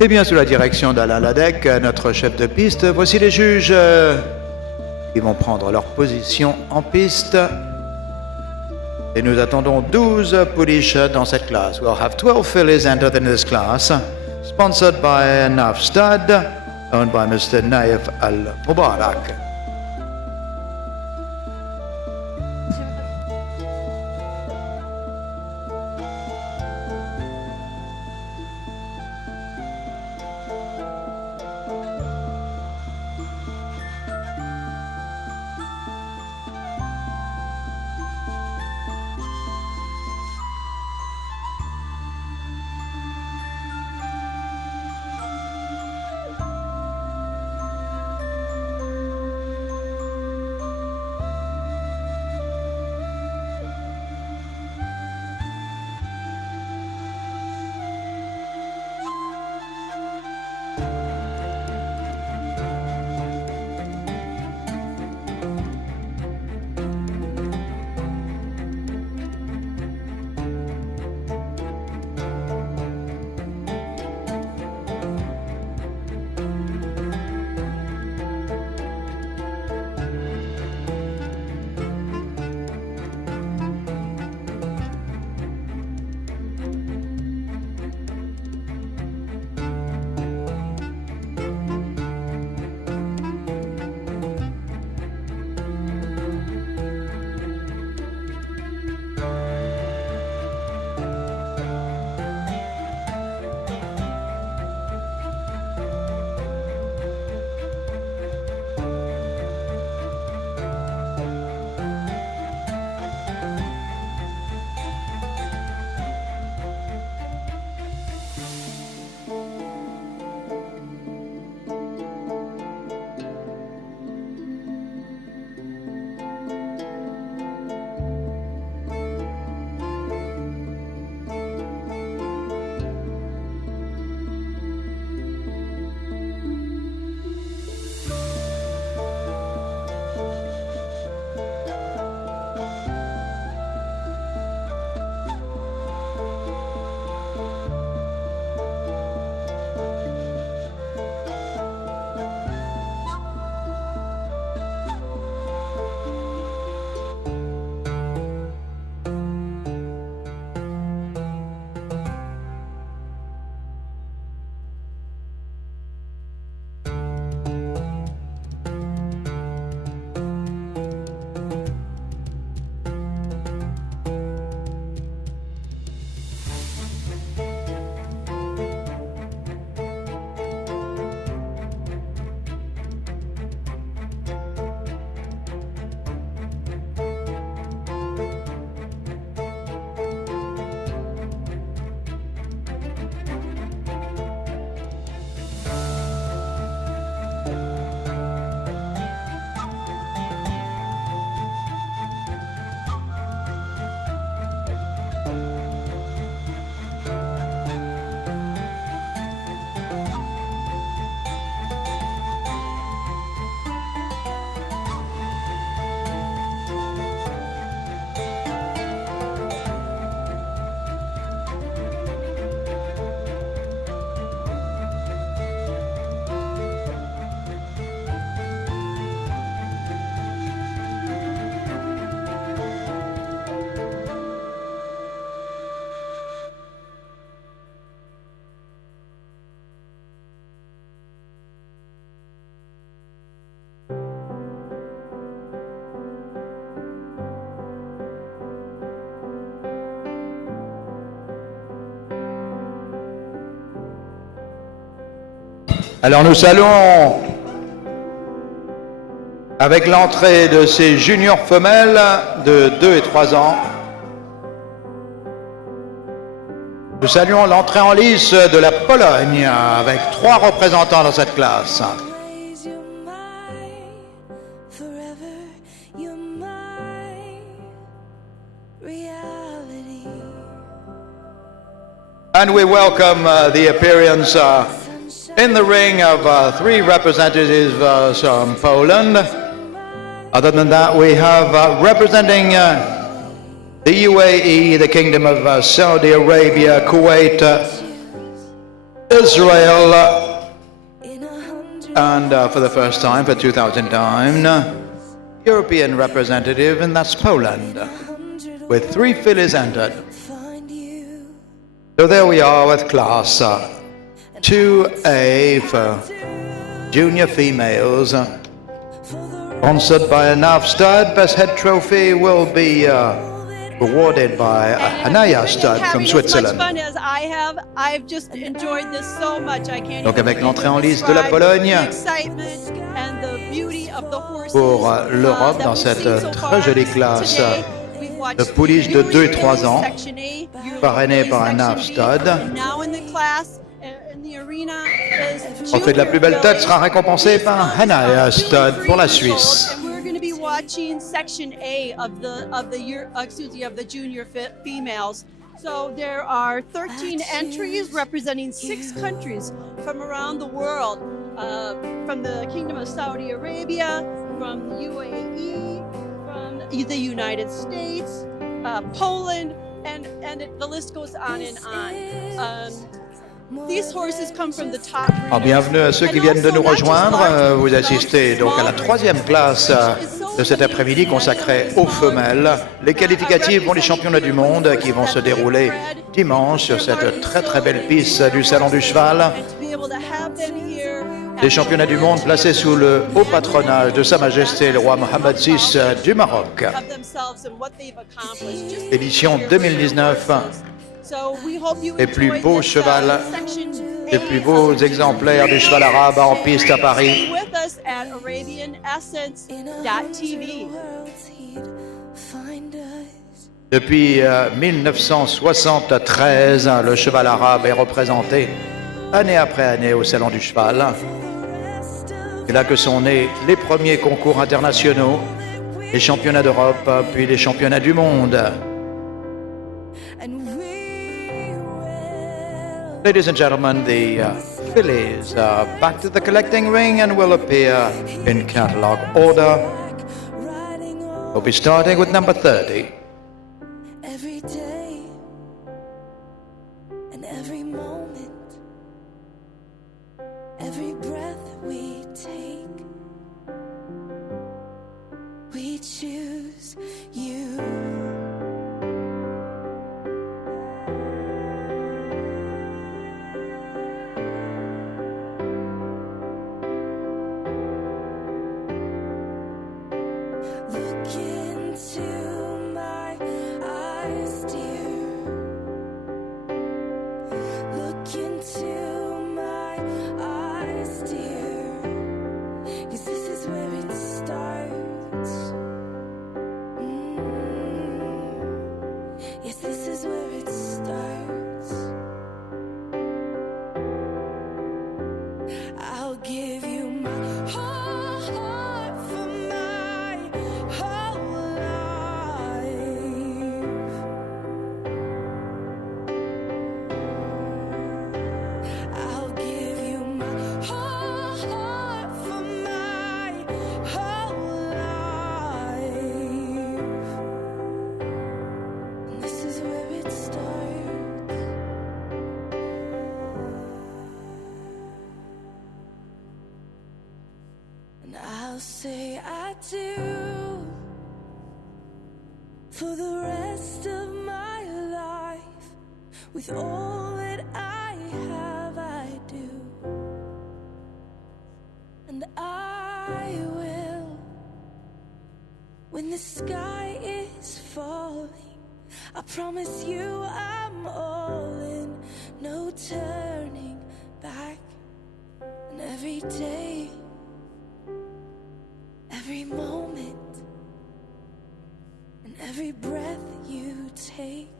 Et bien, sous la direction d'Alain Ladec, notre chef de piste, voici les juges qui vont prendre leur position en piste. Et nous attendons 12 pouliches dans cette classe. We'll have 12 fillies entered in this class, sponsored by Naf Stud, owned by Mr. Naif Al-Mubarak. Alors nous saluons avec l'entrée de ces juniors femelles de 2 et 3 ans. Nous saluons l'entrée en lice de la Pologne avec 3 représentants dans cette classe. And we welcome the appearance in the ring of 3 representatives from Poland. Other than that, we have representing the UAE, the Kingdom of Saudi Arabia, Kuwait, Israel, and for the first time for 2009, European representative, and that's Poland, with 3 fillies entered. So there we are with class 2A for junior females, sponsored by a NAF stud. Best head trophy will be awarded by Hanaya stud from Switzerland. I've just enjoyed this so much. I can't Donc avec l'entrée en lice de la Pologne pour l'Europe dans cette très jolie classe de pouliches de 2 et 3 ans, parrainée par un NAF stud. Le trophée de la plus belle tête sera récompensé par Hanaya stud pour la Suisse. Watching section A of the junior females. So there are 13 entries representing 6 countries from around the world, from the Kingdom of Saudi Arabia, from the UAE, from the United States, Poland, and the list goes on and on. These horses come from the top. Bienvenue à ceux qui viennent de nous rejoindre. Vous assistez donc à la 3e classe de cet après-midi consacrée aux femelles. Les qualificatives pour les championnats du monde qui vont se dérouler dimanche sur cette très très belle piste du Salon du Cheval. Les championnats du monde placés sous le haut patronage de Sa Majesté le roi Mohammed VI du Maroc. Édition 2019. Les plus beaux chevals, les plus beaux exemplaires du cheval arabe en piste à Paris. Depuis 1973, le cheval arabe est représenté année après année au Salon du Cheval. C'est là que sont nés les premiers concours internationaux, les championnats d'Europe, puis les championnats du monde. Ladies and gentlemen, the fillies are back to the collecting ring and will appear in catalogue order. We'll be starting with number 30. Every day and every moment, every breath we take, we choose you. Look into my eyes, dear. Look into my eyes, dear. 'Cause this is where it starts. Yes, this is where it starts. I'll give you my whole heart for my whole life. I'll give you my whole heart for my whole life. And this is where it starts. And I'll say I do for the rest of my life. With all that I have, I do. And I will. When the sky is falling, I promise you I'm all in. No turning back. And every day, every moment, and every breath you take,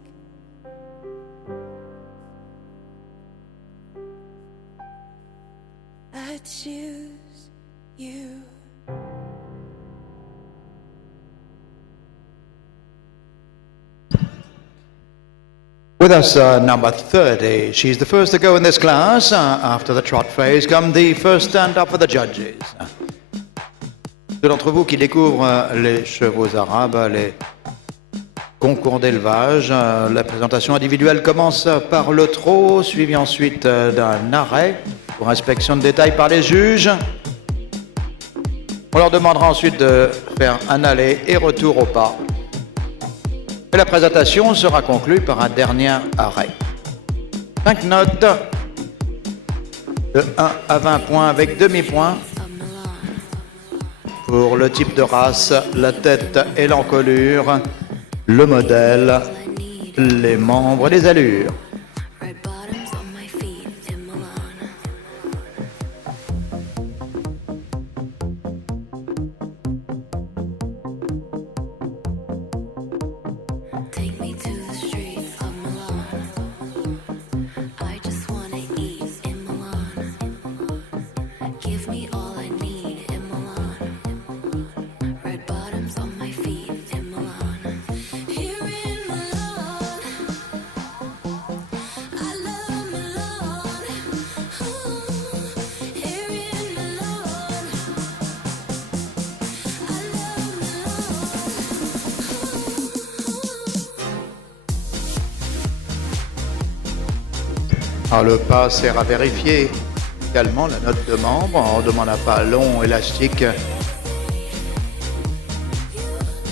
I choose you. With us, number 30. She's the first to go in this class. After the trot phase come the first stand-up for the judges. Ceux d'entre vous qui découvrent les chevaux arabes, les concours d'élevage. La présentation individuelle commence par le trot, suivi ensuite d'un arrêt pour inspection de détail par les juges. On leur demandera ensuite de faire un aller et retour au pas. Et la présentation sera conclue par un dernier arrêt. 5 notes de 1 à 20 points avec demi-point pour le type de race, la tête et l'encolure, le modèle, les membres et les allures. Alors, le pas sert à vérifier également la note de membre. On demande un pas long, élastique,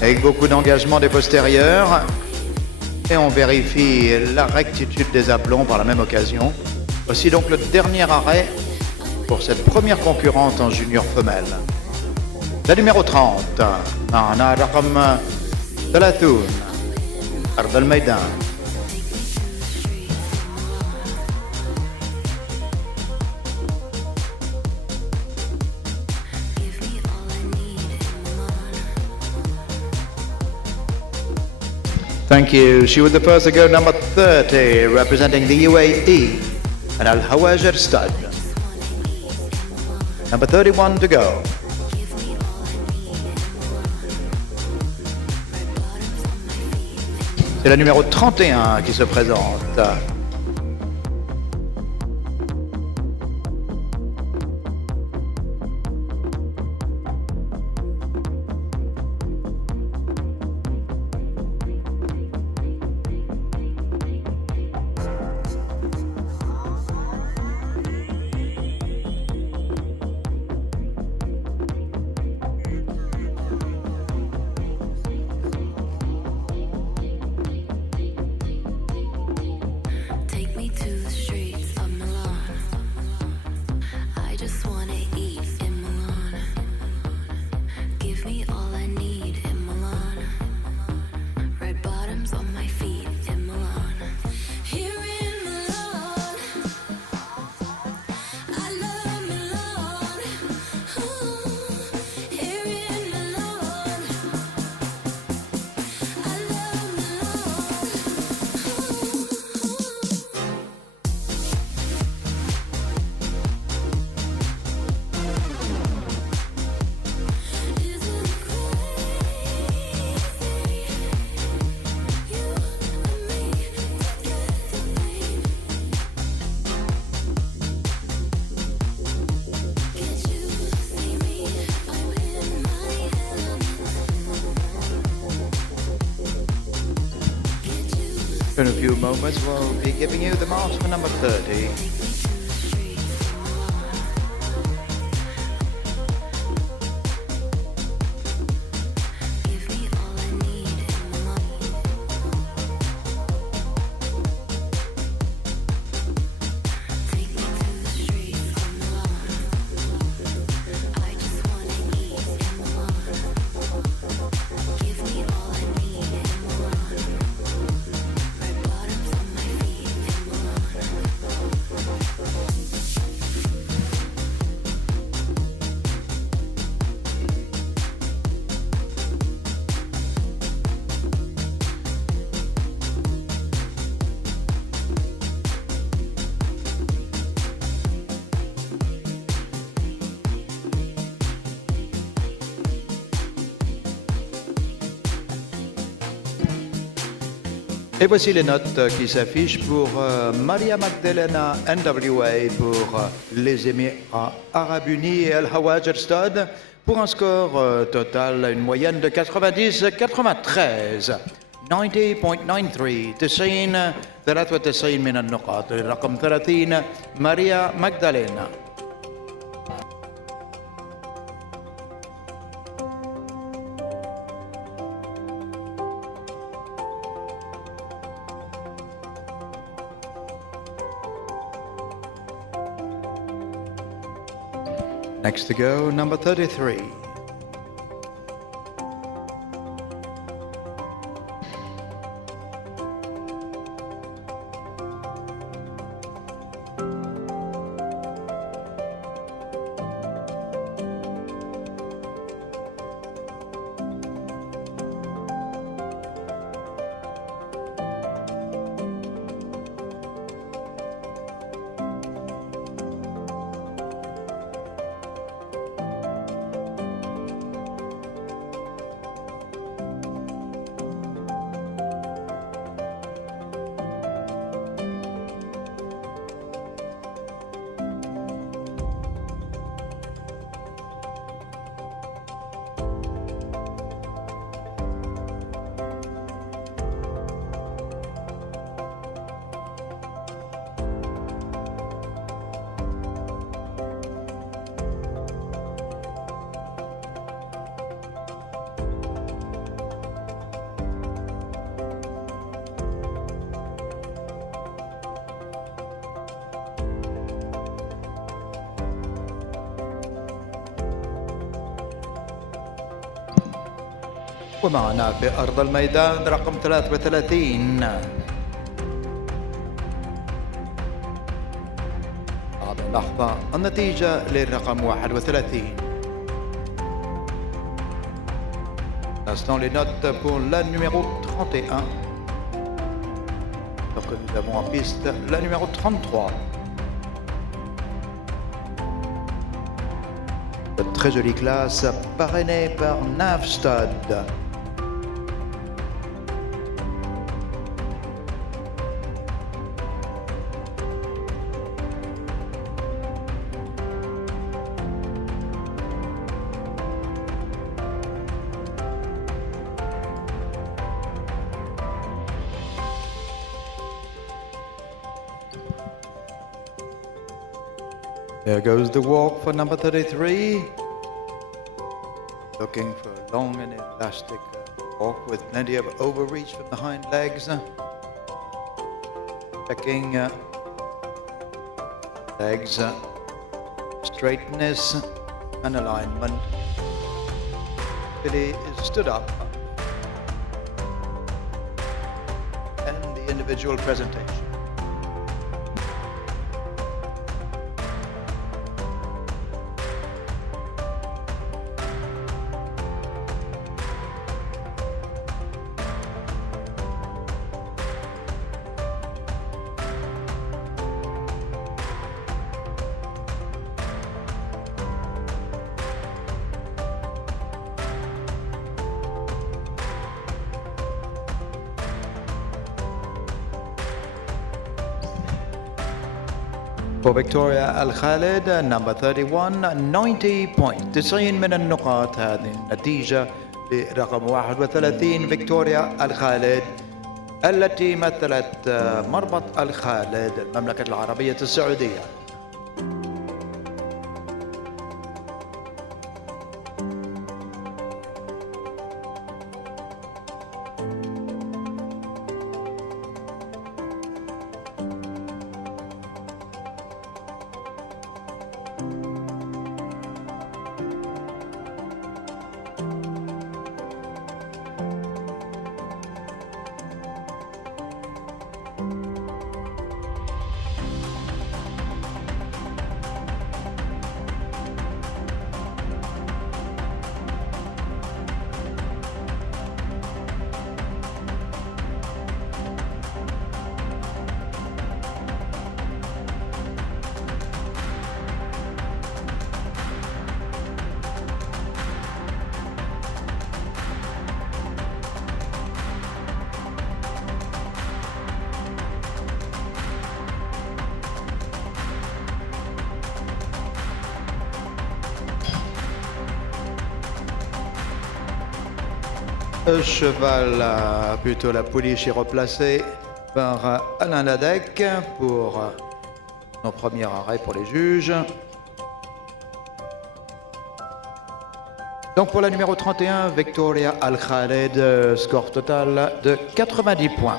avec beaucoup d'engagement des postérieurs. Et on vérifie la rectitude des aplombs par la même occasion. Voici donc le dernier arrêt pour cette première concurrente en junior femelle. La numéro 30, معنا رقم 30 أرض الميدان. Thank you. She was the first to go, number 30, representing the UAE, and Al Hawajer Stud. Number 31 to go. C'est la numéro 31 qui se présente. In a few moments, we'll be giving you the march for number 30. Et voici les notes qui s'affichent pour Maria Magdalena NWA pour les Émirats Arabes Unis et Al Hawajer Stud pour un score total, une moyenne de 90-93. 90.93 93 من النقاط. رقم 30 ماريا ماغدالينا. Next to go, number 33. ومعنا في أرض الميدان رقم 33. بعد لحظة النتيجة للرقم 31. L'instant les notes pour la numéro 31. Donc nous avons en piste la numéro 33. De très jolie classe parrainée par Navstad. There goes the walk for number 33. Looking for a long and elastic walk with plenty of overreach from the hind legs. Checking legs, straightness and alignment. Billy is stood up. And the individual presentation. For Victoria Al Khalid, number 31, 90 points. 90 من النقاط. هذه النتيجة لرقم 31 فيكتوريا الخالد التي مثلت مربط الخالد المملكة العربية السعودية. Cheval, plutôt la pouliche est replacée par Alain Ladec pour son premier arrêt pour les juges. Donc pour la numéro 31, Victoria Al-Khaled, score total de 90 points.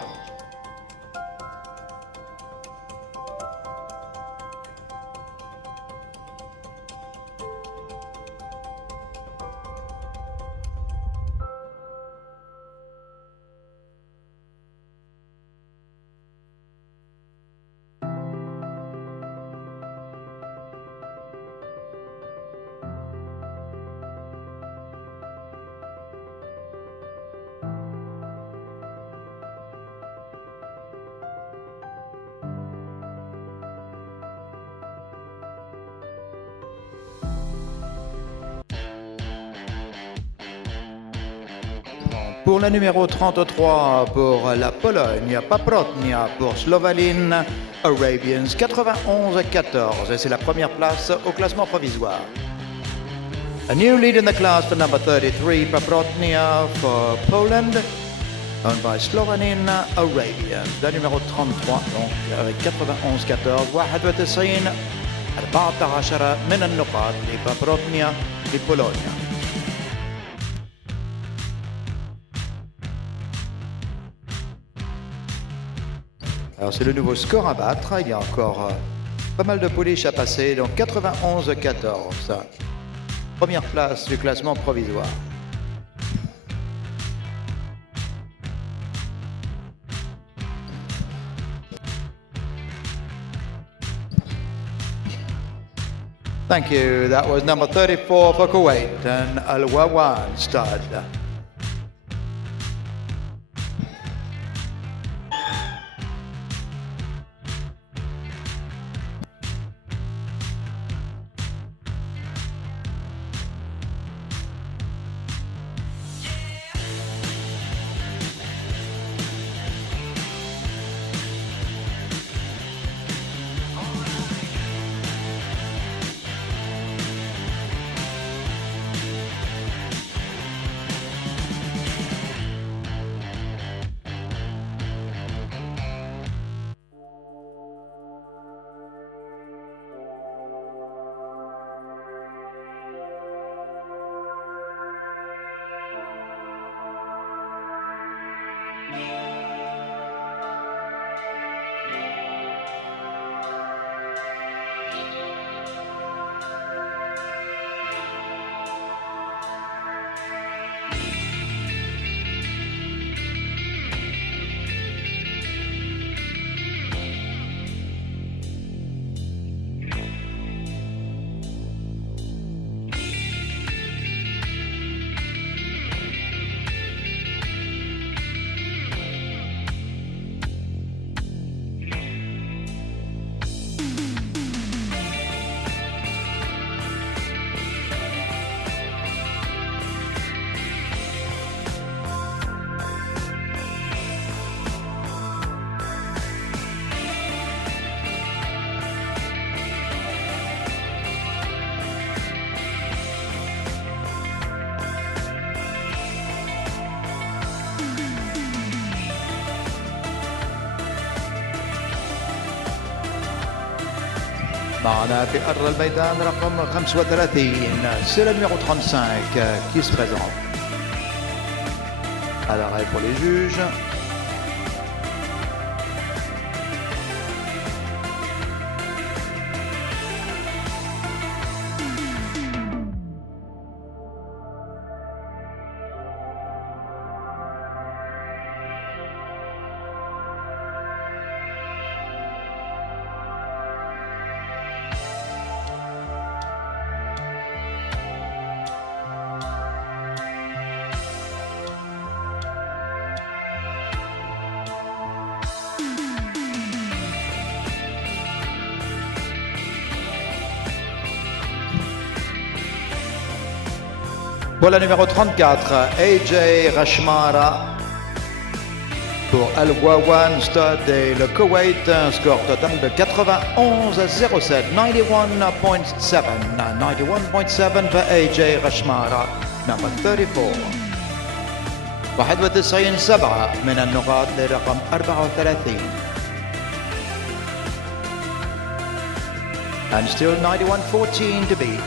Pour la numéro 33, pour la Pologne, Paprotnia, pour Slovaline, Arabians 91-14. Et c'est la première place au classement provisoire. A new lead in the class for number 33, Paprotnia for Poland, owned by Slovaline, Arabians. La numéro 33, donc avec 91-14, 91 14 من النقاط لبابروتنيا لبولونيا. Alors c'est le nouveau score à battre, il y a encore pas mal de pouliches à passer, donc 91-14. Première place du classement provisoire. Thank you, that was number 34 for Kuwait and Al-Wawan stud. معنا في أرض الميدان رقم 35 c'est le numéro 35 qui se présente. À l'arrêt pour les juges. Pour la numéro 34, AJ Rashmara pour Al-Wawan Stud et le Koweït, un score total de 91-07, 91.7, 91.7 pour AJ Rashmara, number 34. 91.7 من النقاط لرقم 34. And still 91.14 to beat.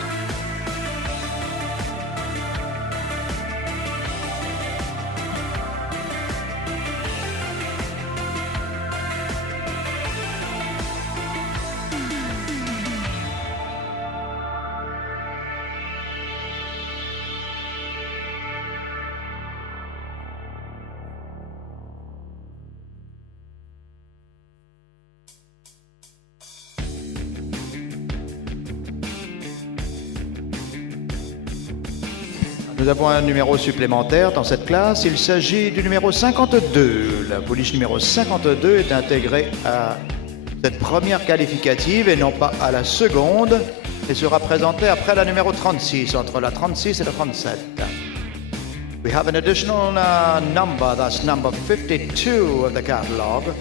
Nous avons un numéro supplémentaire dans cette classe. Il s'agit du numéro 52. La pouliche numéro 52 est intégrée à cette première qualificative et non pas à la seconde et sera présentée après la numéro 36, entre la 36 et la 37. We have an additional number, that's number 52 of the catalogue.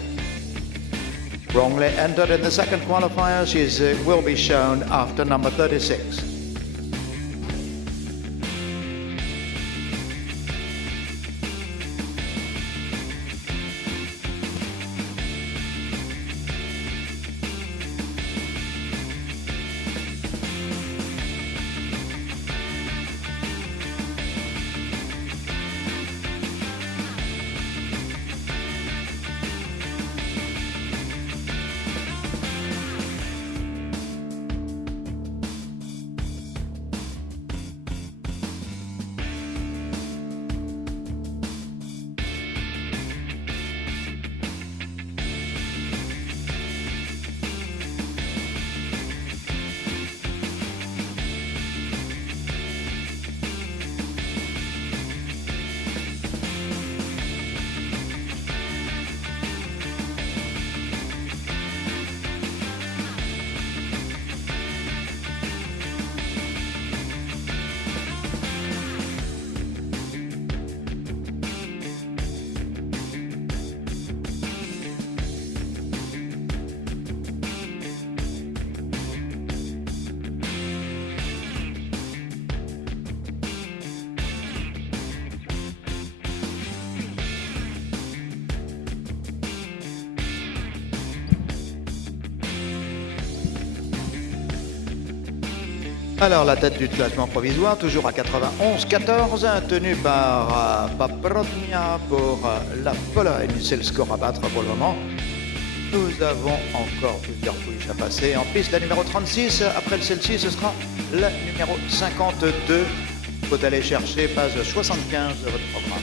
Wrongly entered in the second qualifier, she will be shown after number 36. Alors, la tête du classement provisoire, toujours à 91-14, tenue par Paprotnia pour la Pologne. C'est le score à battre pour le moment. Nous avons encore plusieurs pouliches à passer. En piste, la numéro 36. Après celle-ci, ce sera la numéro 52. Il faut aller chercher page 75 de votre programme.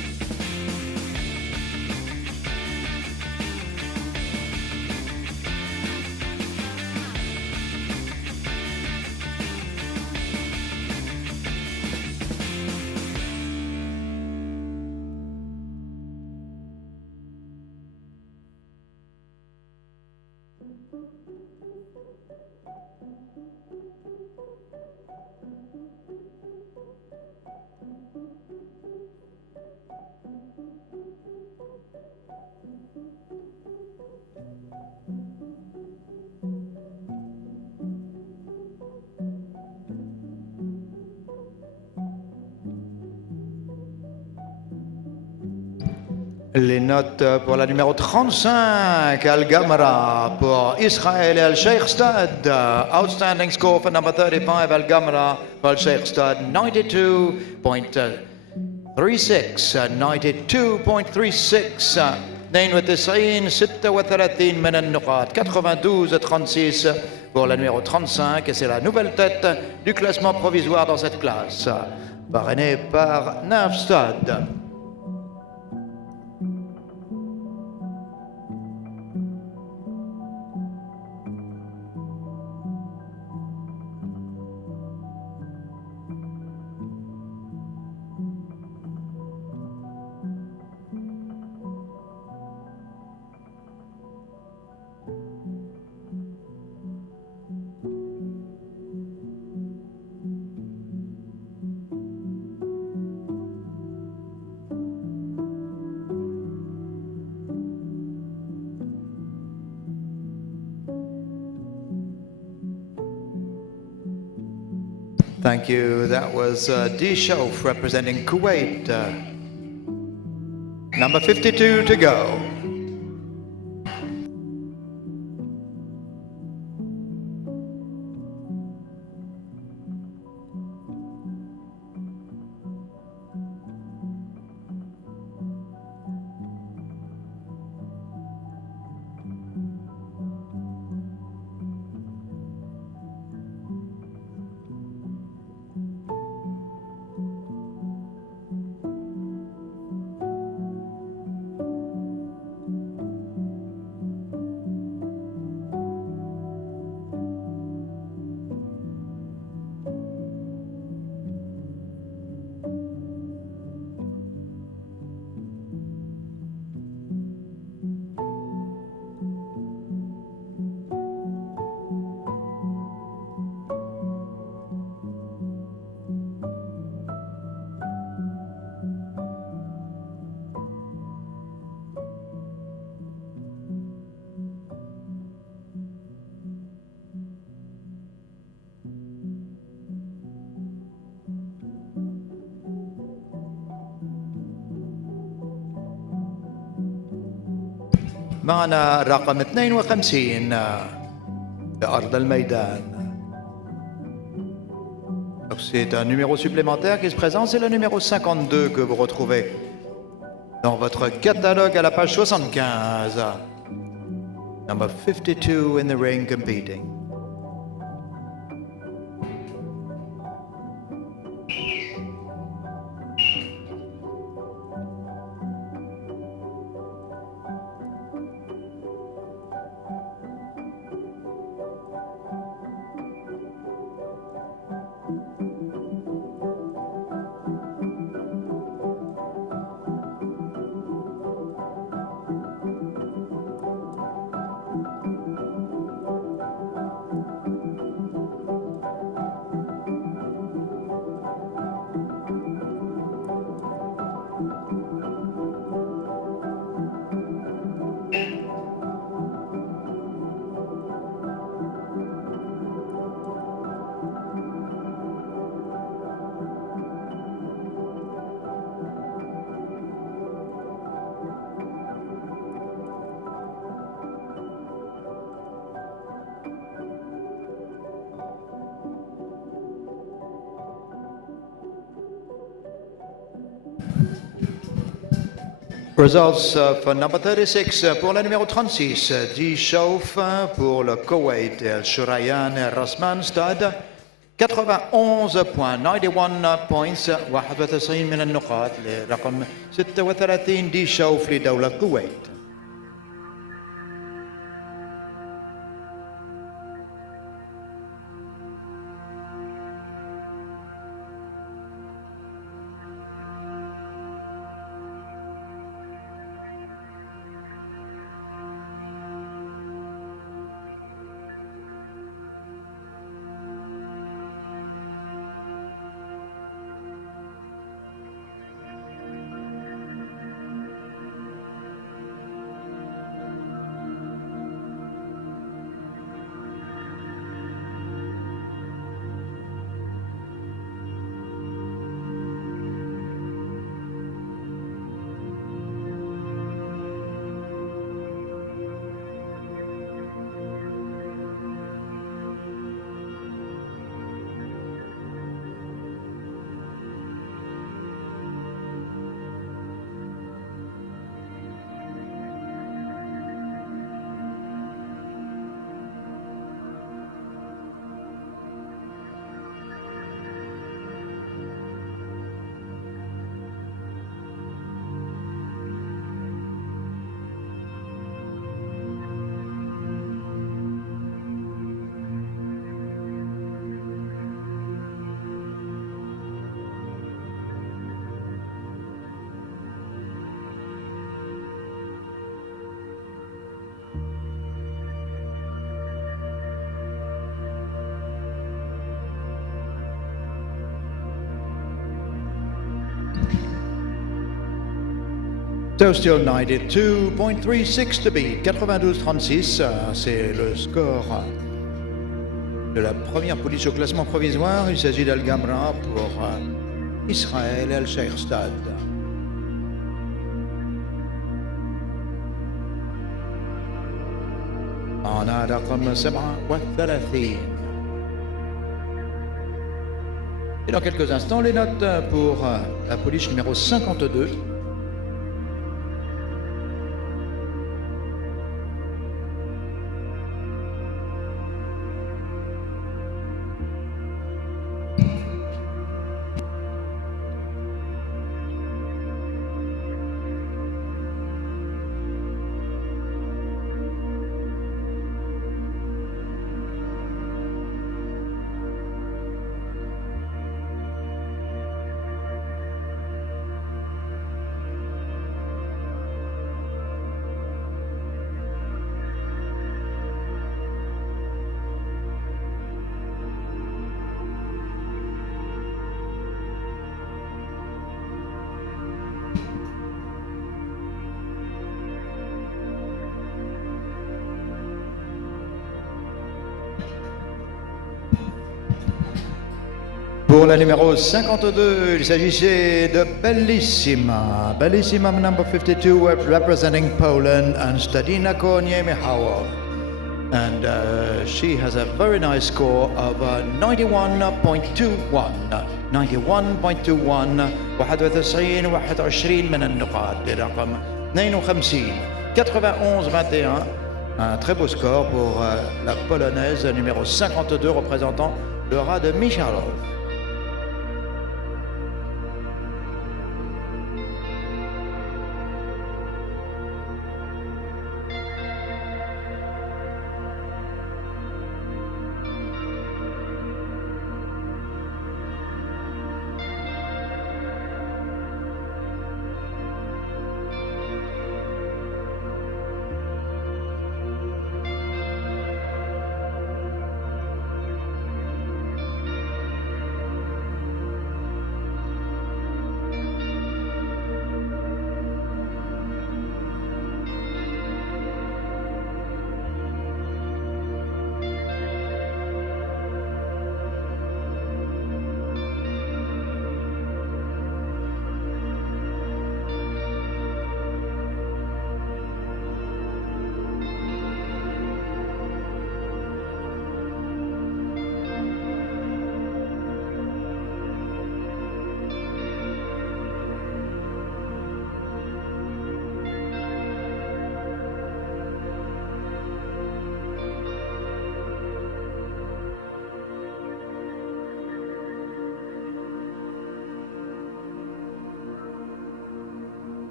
Les notes pour la numéro 35, Al-Gamra pour Israël et Al-Sheikh-Stad. Outstanding score for number 35, Al-Gamra for Al-Sheikh-Stad, 92.36. 92.36. 92-36 من النقاط. 92-36 pour la numéro 35. Et c'est la nouvelle tête du classement provisoire dans cette classe, parrainée par Nafstad. Thank you. That was D. Shouf representing Kuwait. Number 52 to go. معنا رقم 52 بأرض الميدان. Donc c'est un numéro supplémentaire qui se présente, c'est le numéro 52 que vous retrouvez dans votre catalogue à la page 75. Number 52 in the ring competing. Results for number 36 pour le numéro 36, D. Chauf pour le Koweït El Shurayan Rasman Stade 91.91 points 91 من النقاط لرقم 36 دي شوف لدولة الكويت. So still 92.36 to beat, 92-36, c'est le score de la première police au classement provisoire. Il s'agit d'Al Gamra pour Israël El Sheikh Stade. معنا رقم 37. Et dans quelques instants, les notes pour la pouliche numéro 52. Pour la numéro 52, il s'agissait de Bellissima. Bellissima number 52 representing Poland and Stadina Kornier-Michała. And she has a very nice score of 91.21. 91.21 21 من النقاط لرقم 52 91-21. Un très beau score pour la polonaise numéro 52 représentant le rat de Michałów.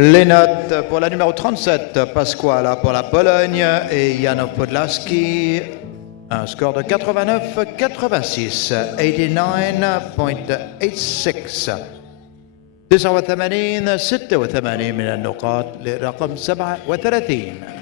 Les notes pour la numéro 37, Pasquala pour la Pologne et Janów Podlaski, un score de 89-86, 89.86. 89 86 من النقاط لرقم 37.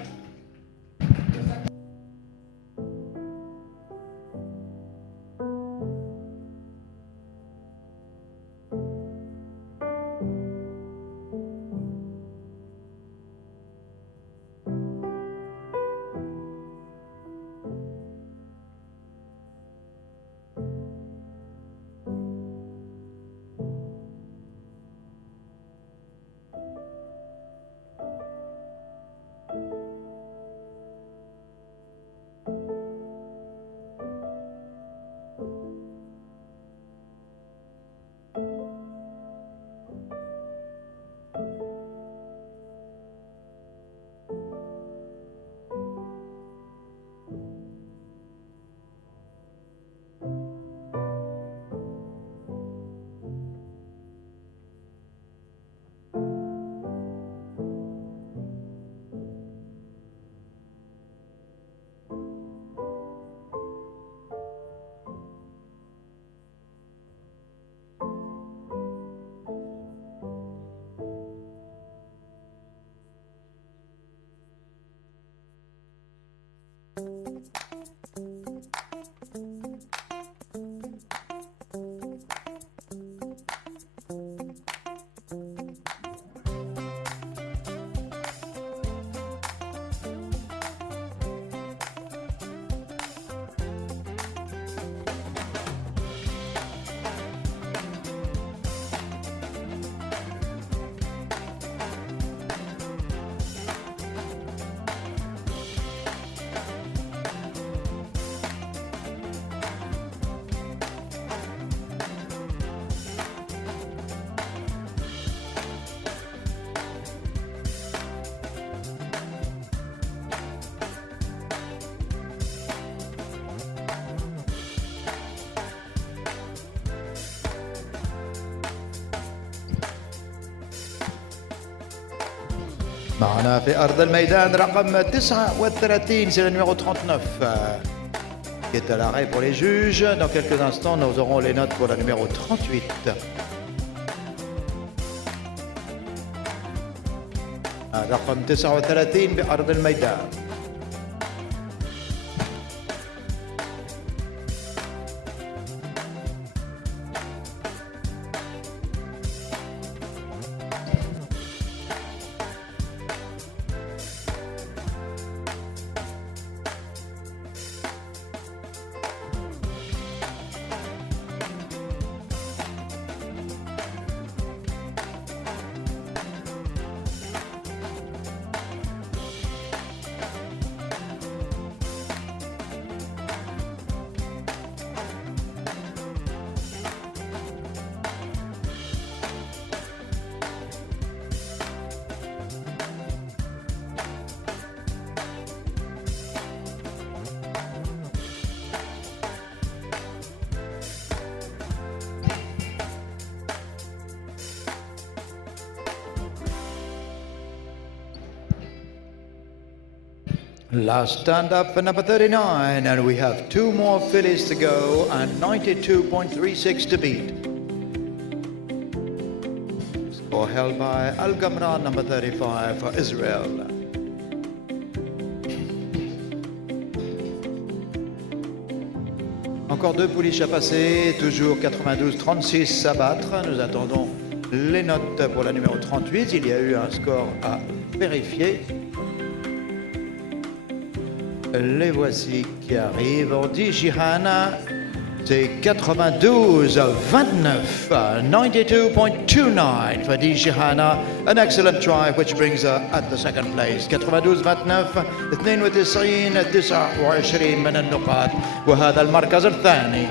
معنا في أرض الميدان رقم 39, c'est le numéro 39 qui est à l'arrêt pour les juges. Dans quelques instants, nous aurons les notes pour la numéro 38. رقم 39 بأرض الميدان. Last stand up for number 39, and we have 2 more fillies to go and 92.36 to beat. Score held by Al Gamran, number 35 for Israel. Encore 2 pouliches à passer, toujours 92-36 à battre. Nous attendons les notes pour la numéro 38. Il y a eu un score à vérifier. Les voici qui arrivent. On dit Jihana, c'est 92-29, 92.29 for Di Jihana. An excellent drive which brings her at the second place. 92-29, 92-29 من النقاط وهذا المركز الثاني.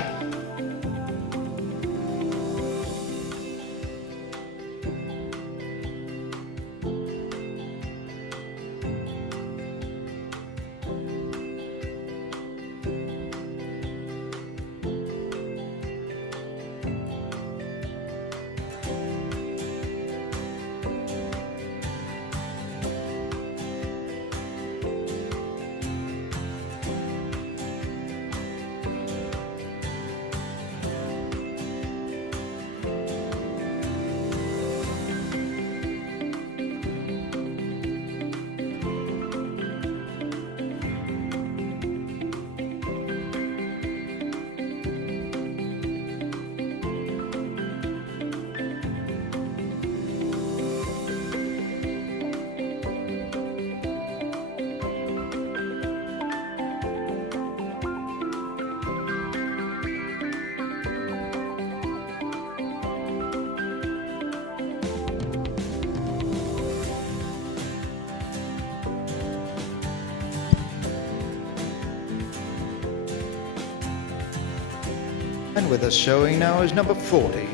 And with us showing now is number 40.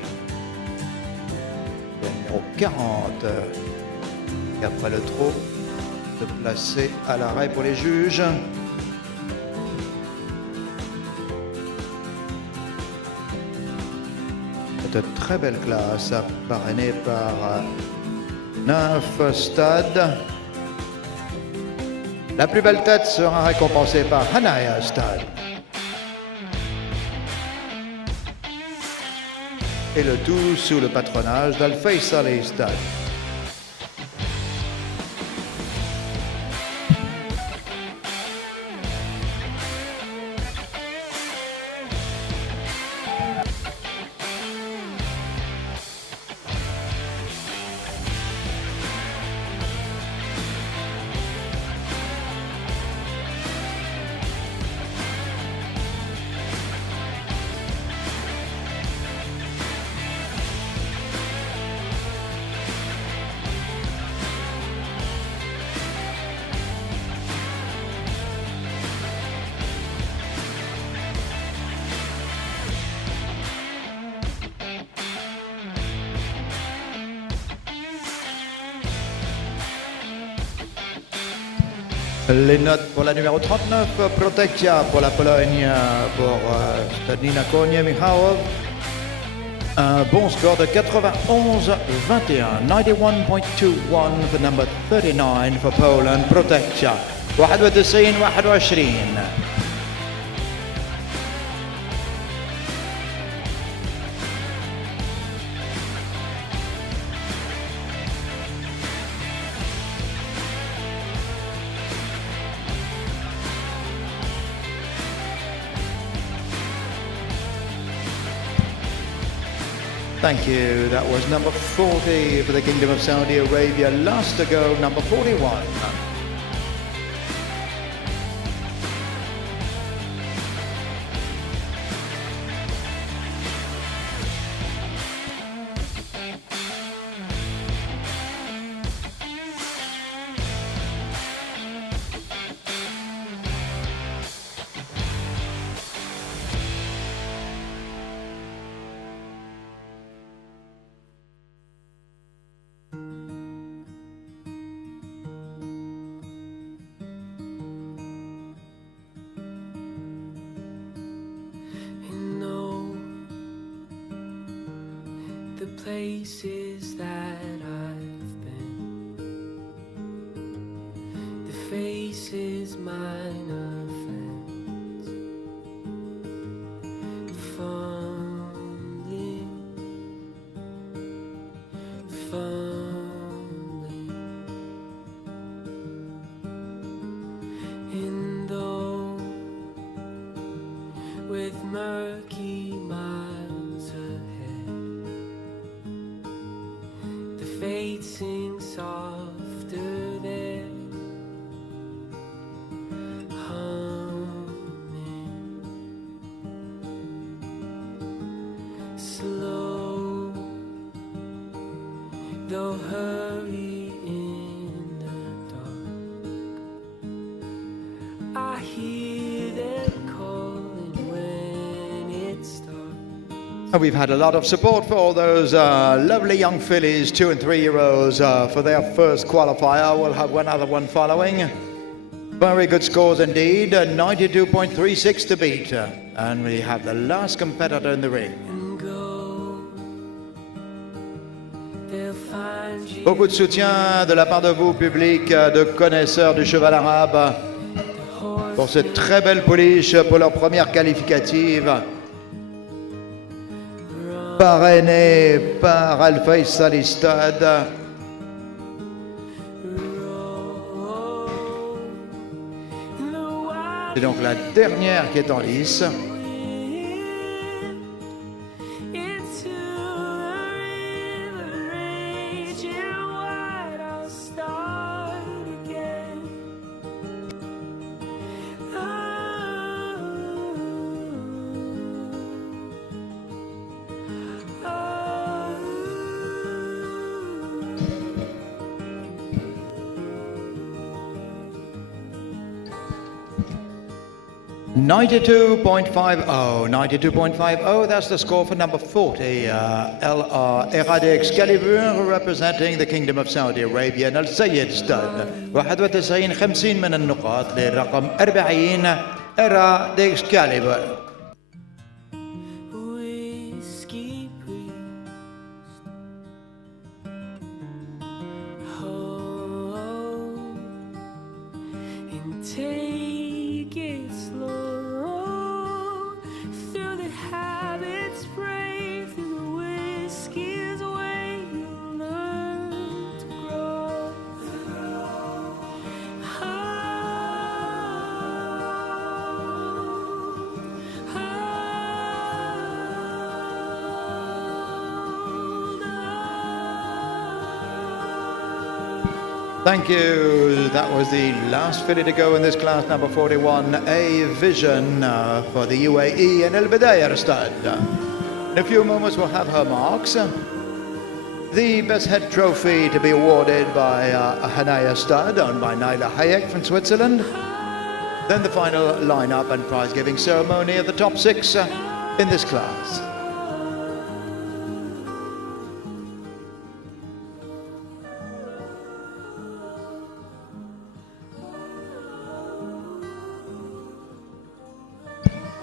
Le numéro 40. Et après le trot, se placer à l'arrêt pour les juges. De très belle classe, parrainée par 9 stades. La plus belle tête sera récompensée par Hanaya Stade. Et le tout sous le patronage d'Al-Faisali Stade. Les notes pour la numéro 39, Protectia pour la Pologne, pour Stadnina Konie Michałów. Un bon score de 91-21. 91.21 for number 39 for Poland, Proteccia. 91-21. Thank you. That was number 40 for the Kingdom of Saudi Arabia. Last to go, number 41. And know the places that I've been, the faces mine offense, fumbling, and though with murky miles ahead, the fate sings softer there, humming slow, though hurry in the dark. I hear them calling when it starts. We've had a lot of support for all those lovely young fillies, 2 and 3-year-olds, for their first qualifier. We'll have one other one following. Very good scores indeed, 92.36 to beat. And we have the last competitor in the ring. And go, they'll find you. Beaucoup de soutien de la part de vous, public de connaisseurs du cheval arabe, pour cette très belle pouliche pour leur première qualificative. Parrainé par Al Faisal Stade. C'est donc la dernière qui est en lice. Into the river raging wide, I'll start again. .92.50, that's the score for number 40. LR Erade Excalibur representing the Kingdom of Saudi Arabia. السيد ستاد 91-50 من النقاط للرقم 40 Erade Excalibur. Whiskey priest, hold and take it slow through the habits, brave through the whiskey's way. You learn to grow. Thank you. That was the last filly to go in this class, number 41, A Vision for the UAE and El Bidayar Stud. In a few moments, we'll have her marks. The best head trophy to be awarded by Hanaya Stud, owned by Naila Hayek from Switzerland. Then the final lineup and prize giving ceremony of the top 6 in this class.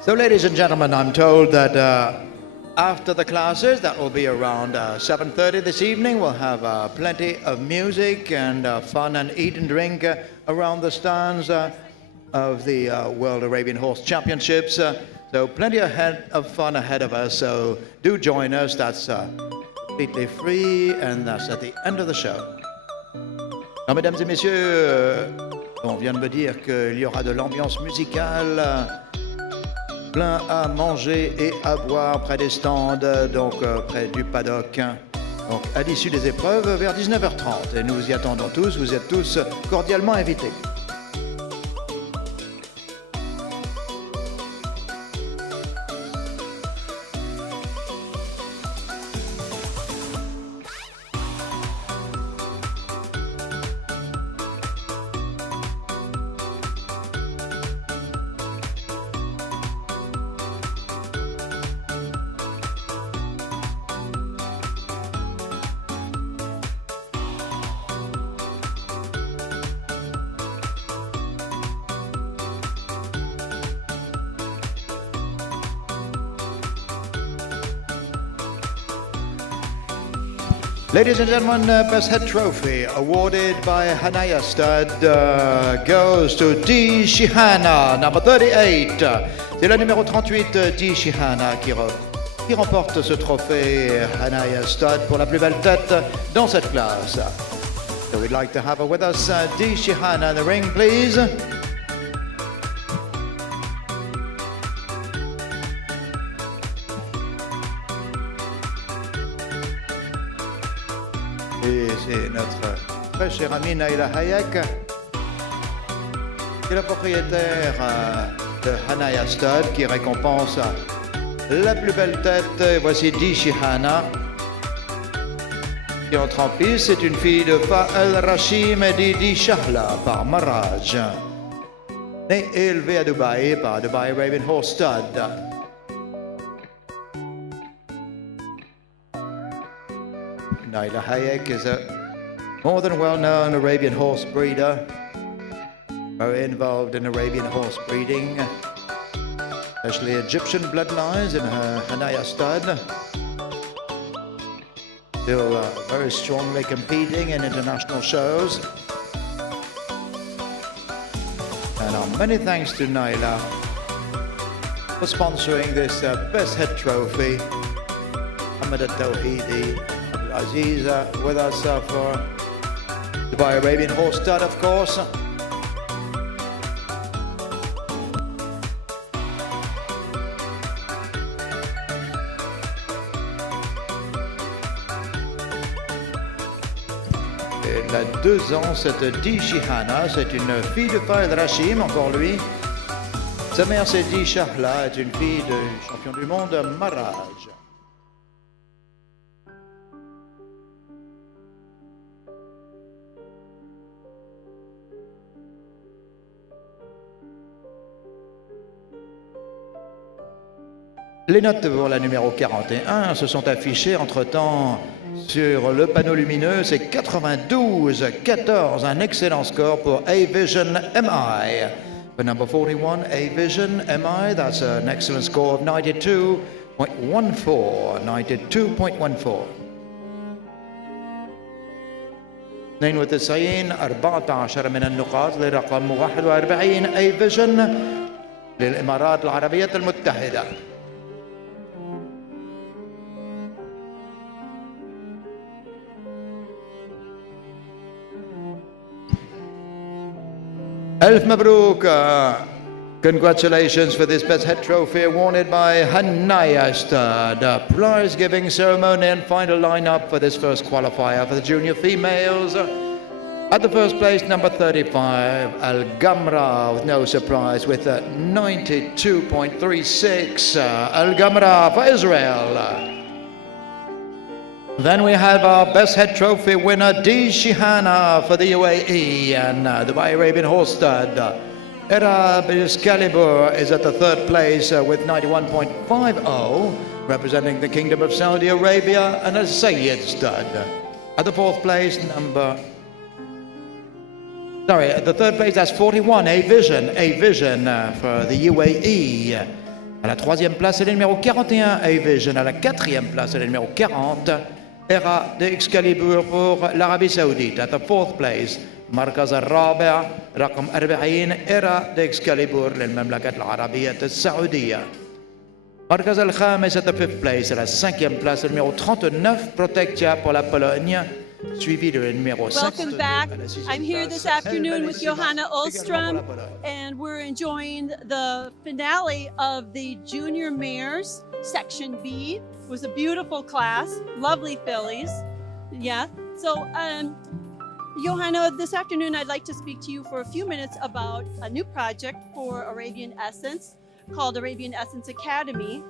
So, ladies and gentlemen, I'm told that after the classes, that will be around 7:30 this evening, we'll have plenty of music and fun and eat and drink around the stands of the World Arabian Horse Championships. So plenty of fun ahead of us. So do join us. That's completely free, and that's at the end of the show. Alors, mesdames et messieurs, on vient de me dire qu'il y aura de l'ambiance musicale, plein à manger et à boire près des stands, donc près du paddock. Donc à l'issue des épreuves, vers 19h30. Et nous vous y attendons tous, vous êtes tous cordialement invités. Ladies and gentlemen, Best Head Trophy awarded by Hanaya Stud goes to D. Shihana, number 38. C'est la numéro 38, D. Shihana, qui remporte ce trophée Hanaya Stud pour la plus belle tête dans cette classe. So we'd like to have her with us, D. Shihana in the ring, please. Et c'est notre très chère amie Naila Hayek, qui est la propriétaire de Hanaya Stud, qui récompense la plus belle tête. Et voici D. Shihana, qui entre en piste. C'est une fille de Fa El-Rashim et Didi Shahla par Maraj, née et élevée à Dubaï par Dubai Arabian Horse Stud. Naila Hayek is a more than well-known Arabian horse breeder, very involved in Arabian horse breeding, especially Egyptian bloodlines in her Hanaya Stud. Still very strongly competing in international shows. And many thanks to Naila for sponsoring this Best Head Trophy. Ahmed Al-Tawhidi Aziz with us for Dubai Arabian Horse Stud, of course. Elle a 2 ans, cette Di Shihana, c'est une fille de Fa El-Rashim, encore lui. Sa mère, c'est Di Shahla, est une fille du champion du monde Maraj. Les notes pour la numéro 41 se sont affichées entre-temps sur le panneau lumineux. C'est 92-14, un excellent score pour A-Vision MI. For number 41, A-Vision MI, that's an excellent score of 92.14. 92.14. 92 14 من النقاط لرقم 41 A-Vision للإمارات العربية المتحدة. Alf Mabruk, congratulations for this Best Head Trophy awarded by Hanaya Stud. Prize giving ceremony and final lineup for this first qualifier for the junior females. At the first place, number 35, Al Gamra, with no surprise, with a 92.36. Al Gamra for Israel. Then we have our Best Head Trophy winner, D. Shihana for the UAE and the Dubai Arabian Horse Stud. Arab Excalibur is at the third place with 91.50, representing the Kingdom of Saudi Arabia, and a Sayyid Stud. At the fourth place, at the third place, that's 41, A-Vision for the UAE. À la 3e place, c'est le numéro 41, A-Vision. À la 4e place, c'est le numéro 40, Era de Excalibur pour l'Arabie Saoudite. At the 4th place, مركز الرابع رقم 40 إيرا d'Excalibur للمملكة العربية السعودية. مركز الخامس at the 5th place, à la 5e place, le numéro 39, Protectia pour la Pologne, suivi du numéro 5. Welcome back. I'm here this afternoon with Johanna Ullström, and we're enjoying the finale of the Junior Mares Section B. It was a beautiful class, lovely fillies. Yeah. So, Johanna, this afternoon I'd like to speak to you for a few minutes about a new project for Arabian Essence called Arabian Essence Academy.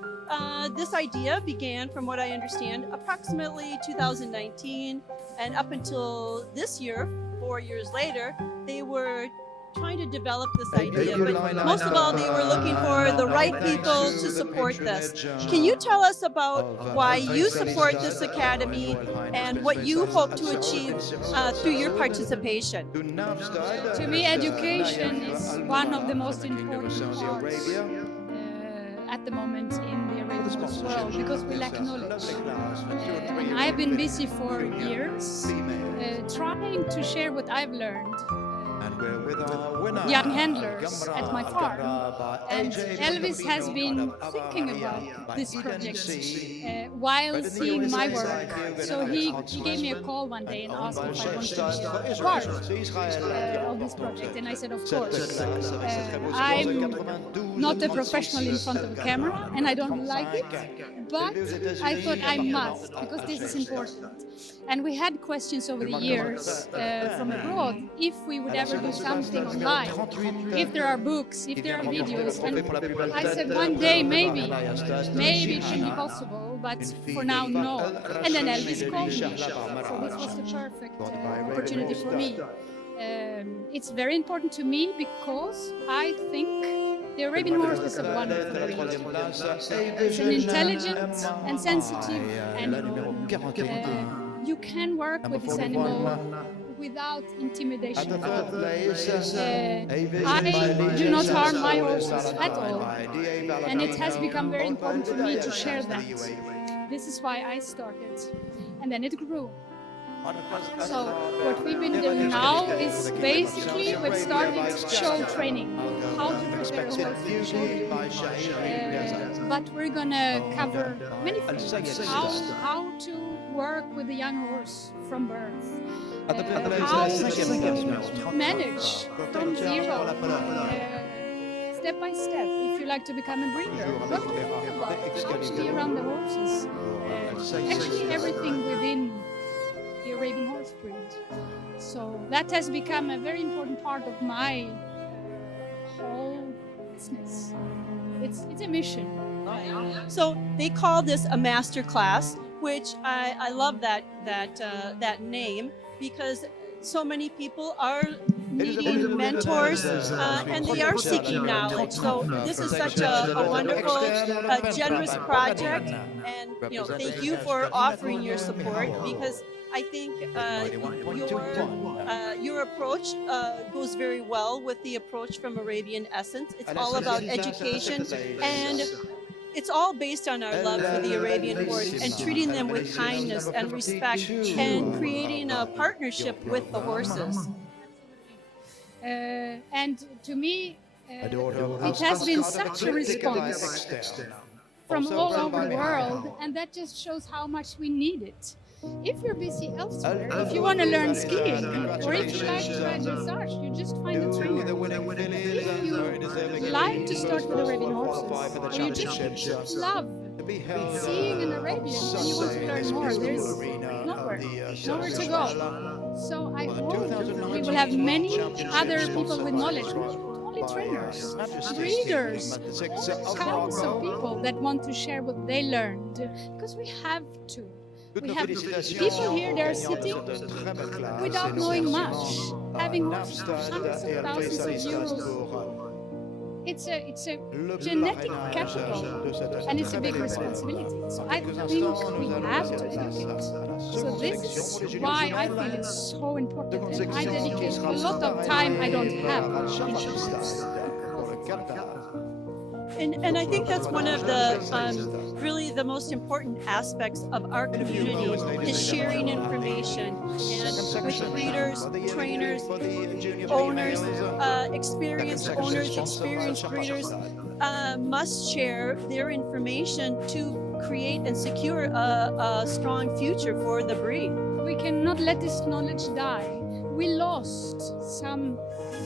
This idea began, from what I understand, approximately 2019, and up until this year, 4 years later, they were trying to develop this idea, but most of all, they were looking for the right people to support this. Can you tell us about why you support this academy and what you hope to achieve through your participation? To me, education is one of the most important parts at the moment in the Arabian world, because we lack knowledge. And I've been busy for years trying to share what I've learned. Young handlers at my farm, and Elvis has been thinking about this project while seeing my work. So he gave me a call one day and asked if I wanted to be part of this project, and I said of course. I'm not a professional in front of a camera and I don't like it, but I thought I must, because this is important. And we had questions over the years from abroad if we would ever do something online, if there are books, if there are videos. And I said one day maybe it should be possible, but for now no. And then Elvis called me, so this was the perfect opportunity for me. It's very important to me because I think the Arabian horse is a wonderful breed. It's an intelligent and sensitive animal. You can work with this animal without intimidation. I do not harm my horses at all, and it has become very important for me to share that. This is why I started, and then it grew. So what we've been doing now is basically we've started show training, how to prepare a horse for show. But we're gonna cover many things: how to work with a young horse from birth, how to manage from zero, step by step. If you like to become a breeder, what to think about, how to be around the horses, actually everything within the Arabian horse breed. So that has become a very important part of my whole business. It's a mission. So they call this a master class, which I love that name, because so many people are needing mentors and they are seeking knowledge. So this is such a wonderful, generous project, and thank you for offering your support, because I think your approach goes very well with the approach from Arabian Essence. It's all about education, and it's all based on our love for the Arabian horse and treating them with kindness and respect and creating a partnership with the horses. And to me, it has been such a response from all over the world, and that just shows how much we need it. If you're busy elsewhere, if you want to learn skiing, or if you like to ride dressage, you just find a trainer. If you like to start with Arabian horses, or you just love seeing an Arabian and you want to learn more, there's nowhere to go. So I hope we will have many other people with knowledge, not only trainers, breeders, all kinds of people that want to share what they learned, because we have to. We have people here, they're sitting without knowing much, having hundreds of thousands of euros. It's a genetic capital, and it's a big responsibility. So I think we have to educate. So this is why I feel it's so important, and I dedicate a lot of time I don't have into this. And I think that's one of the really the most important aspects of our community is sharing information. And with breeders, trainers, owners, experienced owners, experienced breeders must share their information to create and secure a strong future for the breed. We cannot let this knowledge die. We lost some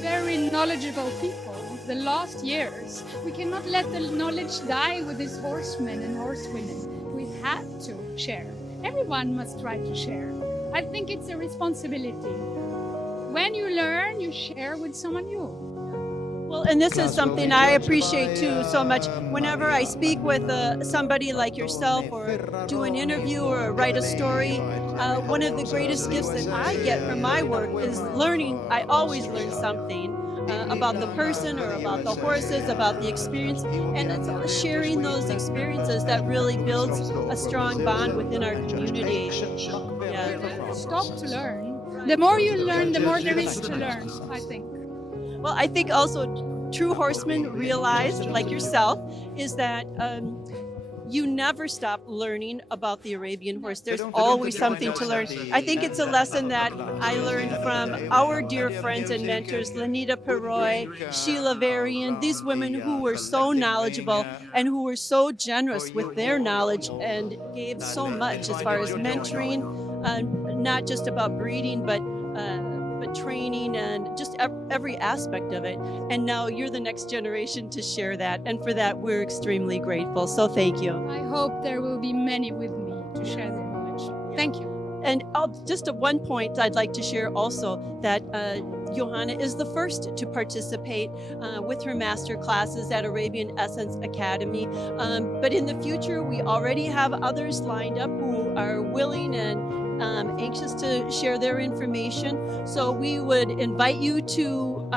very knowledgeable people the last years. We cannot let the knowledge die with these horsemen and horsewomen. We have to share. Everyone must try to share. I think it's a responsibility. When you learn, you share with someone new. Well, and this is something I appreciate too so much. Whenever I speak with somebody like yourself or do an interview or write a story, one of the greatest gifts that I get from my work is learning. I always learn something about the person or about the horses, about the experience, and it's sharing those experiences that really builds a strong bond within our community. Yeah. Stop to learn. The more you learn, the more there is to learn, I think. Well, I think also true horsemen realize, like yourself, is that you never stop learning about the Arabian horse. There's always something to learn. I think it's a lesson that I learned from our dear friends and mentors, Lenita Peroy, Sheila Varian, these women who were so knowledgeable and who were so generous with their knowledge and gave so much as far as mentoring, not just about breeding, but training and just every aspect of it. And now you're the next generation to share that. And for that, we're extremely grateful. So thank you. I hope there will be many with me to share their knowledge. Thank you. And just at one point, I'd like to share also that Johanna is the first to participate with her master classes at Arabian Essence Academy. But in the future, we already have others lined up who are willing and anxious to share their information. So we would invite you to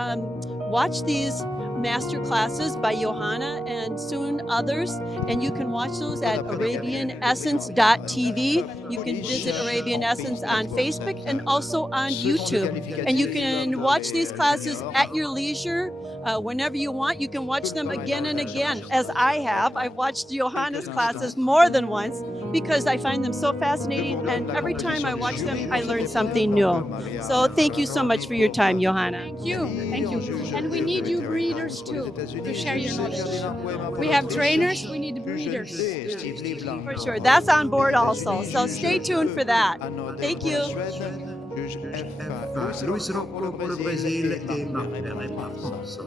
watch these master classes by Johanna and soon others, and you can watch those at ArabianEssence.tv. You can visit Arabian Essence on Facebook and also on YouTube. And you can watch these classes at your leisure. Whenever you want, you can watch them again and again, as I have. I've watched Johanna's classes more than once because I find them so fascinating, and every time I watch them, I learn something new. So thank you so much for your time, Johanna. Thank you. Thank you. And we need you breeders too to share your knowledge. We have trainers, we need breeders. For sure. That's on board also. So stay tuned for that. Thank you. Luis Rocco pour le Brésil et Marc Perret pour la France.